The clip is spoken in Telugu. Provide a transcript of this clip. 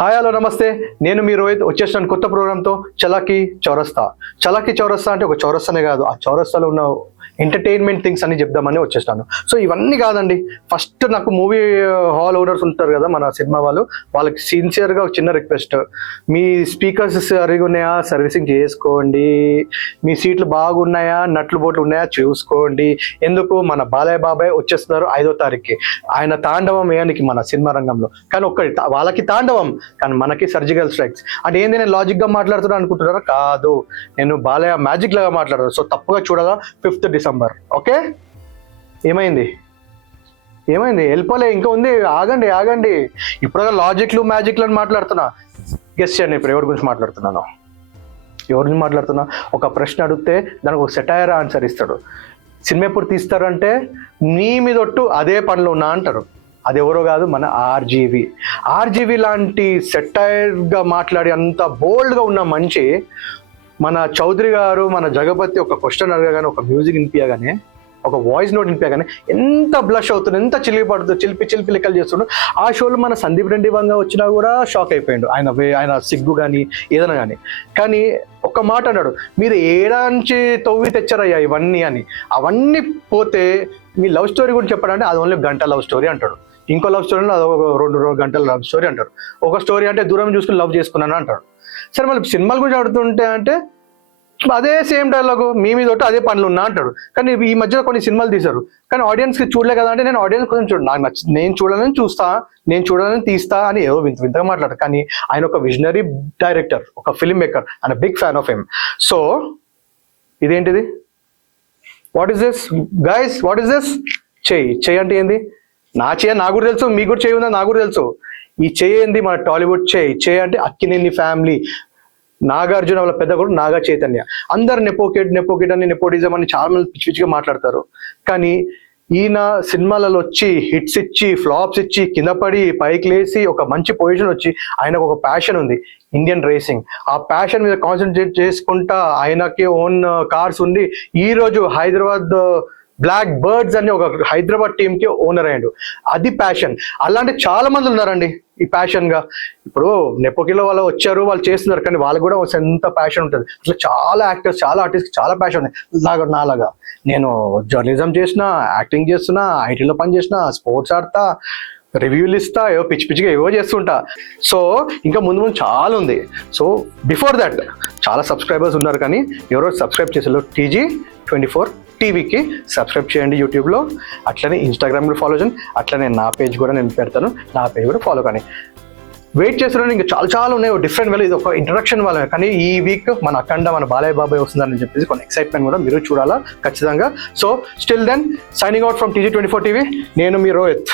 హాయ్ హలో నమస్తే, నేను మీ రోహిత్ వచ్చేసాను కొత్త ప్రోగ్రామ్తో. చలాకీ చౌరస్తా. చలాకీ చౌరస్తా అంటే ఒక చౌరస్తానే కాదు, ఆ చౌరస్తాలో ఉన్న ఎంటర్టైన్మెంట్ థింగ్స్ అన్ని చెప్దామని వచ్చేసాను. సో ఇవన్నీ కాదండి, ఫస్ట్ నాకు మూవీ హాల్ ఓనర్స్ ఉంటారు కదా మన సినిమా వాళ్ళు, వాళ్ళకి సిన్సియర్గా ఒక చిన్న రిక్వెస్ట్. మీ స్పీకర్స్ సరిగా ఉన్నాయా సర్వీసింగ్ చేసుకోండి, మీ సీట్లు బాగున్నాయా నట్లు బోట్లు ఉన్నాయా చూసుకోండి. ఎందుకు మన బాలయ్య బాబాయ్ వచ్చేస్తున్నారు 5వ తారీఖుకి. ఆయన తాండవం వేయడానికి మన సినిమా రంగంలో, కానీ ఒక్కటి వాళ్ళకి తాండవం కానీ మనకి సర్జికల్ స్ట్రైక్స్. అంటే ఏంది నేను లాజిక్గా మాట్లాడుతున్నాను అనుకుంటున్నారా? కాదు, నేను బాలయ్య మ్యాజిక్ లాగా మాట్లాడుతాను. సో తప్పుగా చూడగా 5th డిసెంబర్. ఓకే, ఏమైంది వెళ్ళిపోలే, ఇంకా ఉంది, ఆగండి. ఇప్పుడు లాజిక్లు మ్యాజిక్లు అని మాట్లాడుతున్నా. గెస్ చేయండి ఇప్పుడు ఎవరి గురించి మాట్లాడుతున్నా. ఒక ప్రశ్న అడిగితే దానికి ఒక సెటైర్ ఆన్సర్ ఇస్తాడు. సినిమా ఎప్పుడు తీస్తారంటే నీ మీదొట్టు అదే పనిలో ఉన్నా అంటారు. అది ఎవరో కాదు, మన ఆర్జీవి లాంటి సెటైర్గా మాట్లాడి అంత బోల్డ్గా ఉన్న మంచి మన చౌదరి గారు, మన జగపతి ఒక క్వశ్చన్ అడగగానే, ఒక మ్యూజిక్ వినిపించగానే, ఒక వాయిస్ నోట్ వినిపించగానే ఎంత బ్లష్ అవుతుంది, ఎంత చిలిపి లెక్కలు చేస్తుండు. ఆ షోలో మన సందీప్ రెడ్డి వంగ వచ్చినా కూడా షాక్ అయిపోయాడు, ఆయన సిగ్గు కానీ ఏదైనా కానీ. కానీ ఒక్క మాట అన్నాడు, మీరు ఏడాంచి తవ్వి తెచ్చారయ్యా ఇవన్నీ అని. అవన్నీ పోతే మీ లవ్ స్టోరీ గురించి చెప్పాడంటే అది ఓన్లీ గంట లవ్ స్టోరీ అంటాడు. ఇంకో లవ్ స్టోరీలో అది ఒక 2 గంటల లవ్ స్టోరీ అంటారు. ఒక స్టోరీ అంటే దూరం చూసుకుని లవ్ చేసుకున్నాను అంటాడు. సరే, మళ్ళీ సినిమాల గురించి అడుగుతుంటే అంటే అదే సేమ్ డైలాగు, మీ మీద అదే పనులు ఉన్నా అంటాడు. కానీ ఈ మధ్యలో కొన్ని సినిమాలు తీశారు, కానీ ఆడియన్స్కి చూడలే కదా అంటే నేను ఆడియన్స్ కోసం నాకు నేను చూడాలని చూస్తా, నేను చూడాలని తీస్తా అని ఏదో వింతగా మాట్లాడతారు. కానీ ఆయన ఒక విజనరీ డైరెక్టర్, ఒక ఫిల్మ్ మేకర్, ఆయన big fan of him. So ఇదేంటిది? What is this guys? What is this? చెయ్యి అంటే ఏంది? నా చెయ్యి నాకు కూడా తెలుసు, మీకు కూడా చెయ్యి ఉందా నాకు కూడా తెలుసు. ఈ చెయ్యి ఏంది? మన టాలీవుడ్ చెయ్యి అంటే అక్కినేని ఫ్యామిలీ, నాగార్జున వాళ్ళ పెద్ద కొడుకు నాగ చైతన్య. అందరు నెపోకిట్ అని, నెపోటిజం అని చాలా మంది పిచ్చిగా మాట్లాడతారు. కానీ ఈయన సినిమాలలో వచ్చి హిట్స్ ఇచ్చి ఫ్లాప్స్ ఇచ్చి కింద పడి పైకి లేసి ఒక మంచి పొజిషన్ వచ్చి, ఆయనకు ఒక ప్యాషన్ ఉంది, ఇండియన్ రేసింగ్. ఆ ప్యాషన్ మీద కాన్సన్ట్రేట్ చేసుకుంటా ఆయనకి ఓన్ కార్స్ ఉంది. ఈ రోజు హైదరాబాద్ బ్లాక్ బర్డ్స్ అని ఒక హైదరాబాద్ టీంకి ఓనర్ అయ్యాడు. అది ప్యాషన్. అలాంటి చాలా మంది ఉన్నారండి ఈ ప్యాషన్గా. ఇప్పుడు నెపోకిలో వాళ్ళు వచ్చారు, వాళ్ళు చేస్తున్నారు, కానీ వాళ్ళకి కూడా ఎంత ప్యాషన్ ఉంటుంది. అట్లా చాలా యాక్టర్స్, చాలా ఆర్టిస్ట్ చాలా ప్యాషన్ ఉంది. నాలాగా నేను జర్నలిజం చేసిన, యాక్టింగ్ చేస్తున్నా, ఐటీలో పని చేసిన, స్పోర్ట్స్ ఆడతా, రివ్యూలు ఇస్తా, ఏవో పిచ్చిగా ఏవో చేస్తుంటా. సో ఇంకా ముందు చాలా ఉంది. సో బిఫోర్ దట్ చాలా సబ్స్క్రైబర్స్ ఉన్నారు, కానీ ఎవరో సబ్స్క్రైబ్ చేసేలో TG24 టీవీకి సబ్స్క్రైబ్ చేయండి యూట్యూబ్లో. అట్లనే ఇన్స్టాగ్రామ్లో ఫాలో చేయండి. అట్లనే నా పేజ్ కూడా నేను పెడతాను, నా పేజ్ కూడా ఫాలో కానీ. వెయిట్ చేస్తున్నాను, ఇంకా చాలా ఉన్నాయి డిఫరెంట్ వేలో. ఇది ఒక ఇంట్రడక్షన్ వల్ల, కానీ ఈ వీక్ మన అఖండ మన బాలయ్య బాబాయ్ వస్తుందని చెప్పేసి కొన్ని ఎక్సైట్మెంట్ కూడా మీరు చూడాలా ఖచ్చితంగా. So still then signing out from TG24 TV. నేను మీ రోహిత్.